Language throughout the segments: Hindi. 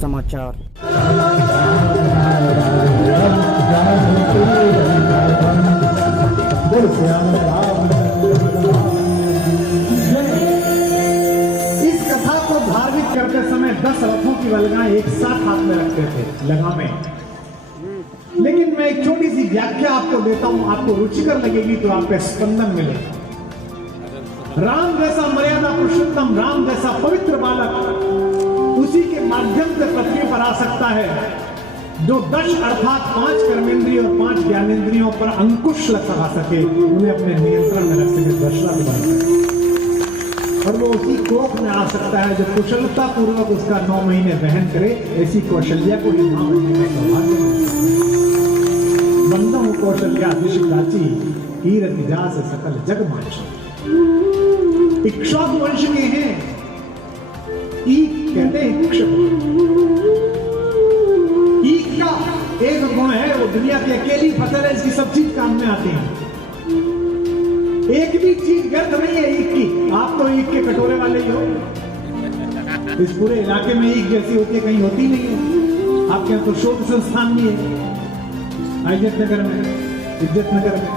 समाचार। इस कथा को धार्मिक करते समय 10 रथों की वल्गाएं एक साथ हाथ में रखते थे लगा में। लेकिन मैं एक छोटी सी व्याख्या आपको देता हूं, आपको रुचिकर लगेगी तो आप पे स्पंदन मिलेगा। राम जैसा मर्यादा पुरुषोत्तम, राम जैसा पवित्र बालक उसी के माध्यम से पृथ्वी पर आ सकता है जो 10 अर्थात 5 कर्मेंद्रियों और 5 ज्ञानेंद्रियों पर अंकुश लगा सके, उन्हें अपने नियंत्रण में रख सके, दशला भी बन सके। और वो उसी कोख में आ सकता है जो कुशलता पूर्वक उसका 9 महीने वहन करे। ऐसी कौशल्या को ही मां बनने का सौभाग्य। बंदो कौशल्या विशिलाची कीर्ति जास सकल जग मांचो। इक्ष्वाकु वंश के हैं, ईक कहते हैं इक्ष्वाकु। ईक का एक गुण है, वो दुनिया की अकेली फसल है, इसकी सब चीज काम में आती है। एक भी चीज व्यर्थ नहीं है ईक की। आप तो ईक के कटोरे वाले ही हो। इस पूरे इलाके में ईक जैसी होती है कहीं होती नहीं है। आपके यहाँ तो शोध संस्थान भी है, इज्जतनगर में।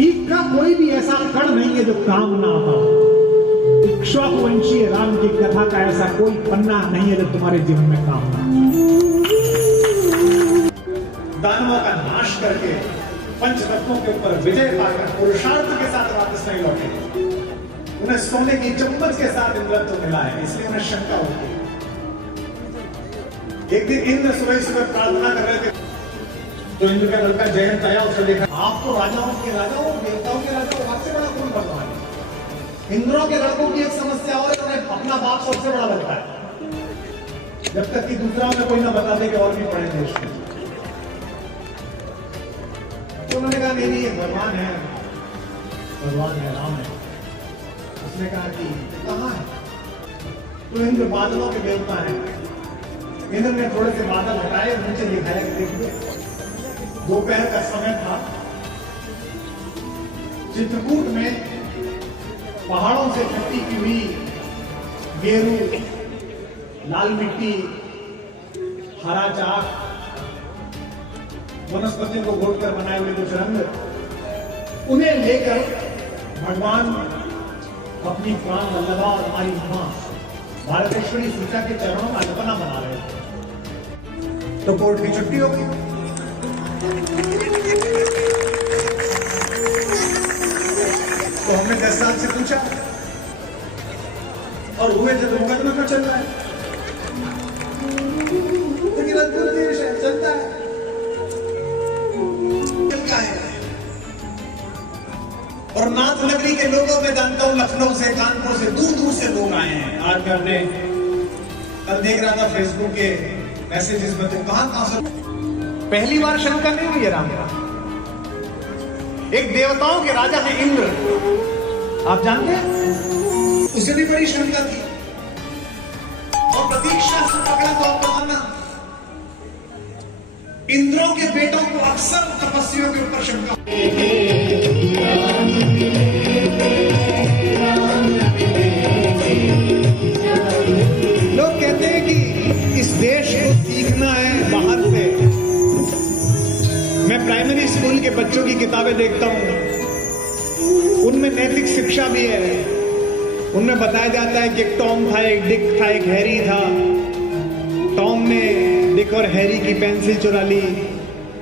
ईक का कोई भी ऐसा कण नहीं है जो काम ना आता हो। इक्ष्वाकुवंशीय राम की कथा का ऐसा कोई पन्ना नहीं है जो तुम्हारे जीवन में काम ना हो। दानवों का नाश करके पंचरत्नों के ऊपर विजय पाकर पुरुषार्थ के साथ वापस नहीं लौटे। उन्हें सोने की चम्मच के साथ इंद्रत्व मिला है, इसलिए उन्हें शंका होती है। एक दिन इंद्र सुबह प्रार्थना कर रहे थे तो इंद्र का लड़का जयंत आया, उसने देखा आप तो राजाओं के राजाओं, देवताओं के राजाओं, सबसे बड़ा कौन भगवान है? इंद्रों के लड़कों की एक समस्या और है, उन्हें अपना बाप सबसे बड़ा लगता है, जब तक कि दूसरा में कोई ना बता दे कि और भी पड़े देश में। तो उन्होंने कहा नहीं, ये भगवान है, राम है। उसने कहा कि कहां है? तो इंद्र बादलों के देवता है। इंद्र ने थोड़े से बादल हटाए, नीचे दिखाया कि देखिए दोपहर का समय था। चित्रकूट में पहाड़ों से इकट्ठी की हुई गेरू, लाल मिट्टी, हरा चाक, वनस्पतियों को घोटकर बनाए हुए कुछ रंग, उन्हें लेकर भगवान अपनी प्राण वल्लभा और हमारी मां भारतेश्वरी सीता के चरणों में अल्पना बना रहे थे। तो कोर्ट की छुट्टी होगी। तो हमने 10 साल से पूछा और हुए थे तो मुकदमा क्यों चल रहा है? लेकिन अद्भुत देश है, चलता है। और नाथ नगरी के लोगों में जानता हूं, लखनऊ से, कानपुर से, दूर दूर से लोग आए हैं। आज मैं कल देख रहा था फेसबुक के मैसेजेस में, तो कहां से पहली बार शंका नहीं हुई है राम का। एक देवताओं के राजा है इंद्र, आप जानते हैं, उसे भी बड़ी शंका थी और प्रतीक्षा से पकड़ा तो आप बताना। इंद्रों के बेटों को अक्सर तपस्वियों के ऊपर शंका। लोग कहते हैं कि इस देश को सीखना है बाहर से। मैं प्राइमरी स्कूल के बच्चों की किताबें देखता हूं, उनमें नैतिक शिक्षा भी है। उनमें बताया जाता है कि एक टॉम था, एक डिक था, एक हैरी था। टॉम ने डिक और हैरी की पेंसिल चुरा ली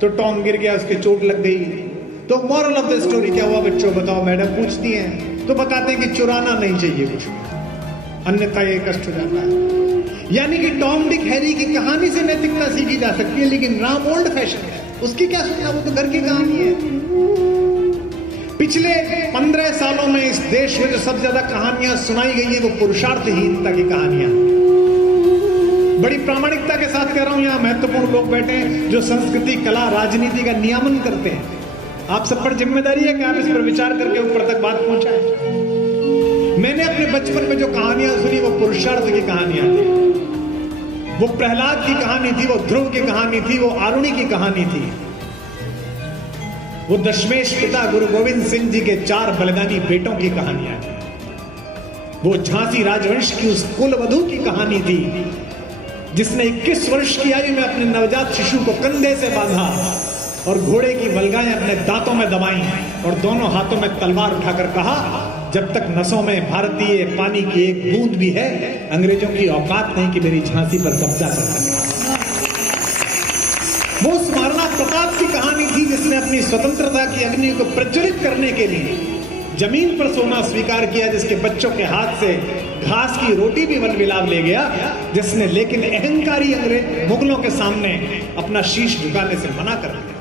तो टॉम गिर गया, उसके चोट लग गई। तो मॉरल ऑफ द स्टोरी क्या हुआ बच्चों, बताओ? मैडम पूछती हैं तो बताते हैं कि चुराना नहीं चाहिए कुछ, अन्यथा ये कष्ट हो जाता है। यानी कि टॉम डिक हैरी की कहानी से नैतिकता सीखी जा सकती है, लेकिन राम ओल्ड फैशन है, उसकी क्या सुनना, वो तो घर की कहानी है। पिछले 15 सालों में इस देश में जो सबसे ज्यादा कहानियां सुनाई गई है वो पुरुषार्थहीनता की कहानियां। बड़ी प्रामाणिकता के साथ कह रहा हूं, यहां महत्वपूर्ण लोग बैठे हैं जो संस्कृति, कला, राजनीति का नियमन करते हैं। आप सब पर जिम्मेदारी है कि आप इस पर विचार करके ऊपर तक बात पहुंचाएं। मैंने अपने बचपन में जो कहानियां सुनी वो पुरुषार्थ की कहानियां थी। वो प्रहलाद की कहानी थी, वो ध्रुव की कहानी थी, वो आरुणि की कहानी थी, वो दशमेश पिता गुरु गोविंद सिंह जी के 4 बलिदानी बेटों की कहानियां थी। वो झांसी राजवंश की उस कुलवधू की कहानी थी जिसने 21 वर्ष की आयु में अपने नवजात शिशु को कंधे से बांधा और घोड़े की बलगाएं अपने दांतों में दबाई और दोनों हाथों में तलवार उठाकर कहा, जब तक नसों में भारतीय पानी की एक बूंद भी है, अंग्रेजों की औकात नहीं कि मेरी झांसी पर कब्जा कर सके। वो उस महाराणा प्रताप की कहानी थी जिसने अपनी स्वतंत्रता की अग्नि को प्रज्वलित करने के लिए जमीन पर सोना स्वीकार किया, जिसके बच्चों के हाथ से घास की रोटी भी वन विलाप ले गया, जिसने लेकिन अहंकारी अंग्रेज मुगलों के सामने अपना शीश झुकाने से मना कर दिया।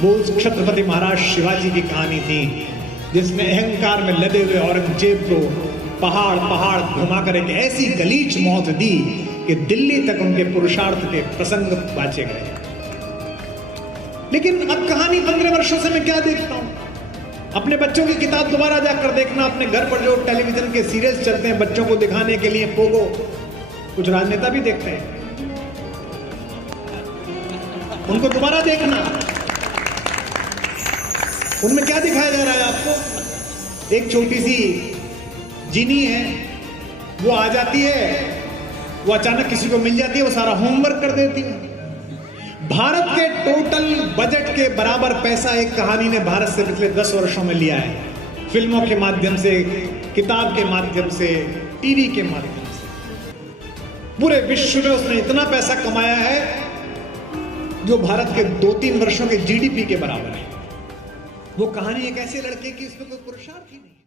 वो उस छत्रपति महाराज शिवाजी की कहानी थी जिसने अहंकार में लदे हुए औरंगजेब को पहाड़ पहाड़ घुमाकर एक ऐसी गलीच मौत दी कि दिल्ली तक उनके पुरुषार्थ के प्रसंग बाचे गए। लेकिन अब कहानी 15 वर्षों से मैं क्या देखता हूं, अपने बच्चों की किताब दोबारा जाकर देखना, अपने घर पर जो टेलीविजन के सीरियल्स चलते हैं बच्चों को दिखाने के लिए, पोगो, कुछ राजनेता भी देखते हैं, उनको दोबारा देखना। उनमें क्या दिखाया जा रहा है आपको? एक छोटी सी जीनी है, वो आ जाती है, वो अचानक किसी को मिल जाती है, वो सारा होमवर्क कर देती है। भारत के टोटल बजट के बराबर पैसा एक कहानी ने भारत से पिछले 10 वर्षों में लिया है, फिल्मों के माध्यम से, किताब के माध्यम से, टीवी के माध्यम से। पूरे विश्व में उसने इतना पैसा कमाया है जो भारत के 2-3 वर्षों के जीडीपी के बराबर है। वो कहानी एक ऐसे लड़के की, उसमें कोई पुरुषार्थ ही नहीं।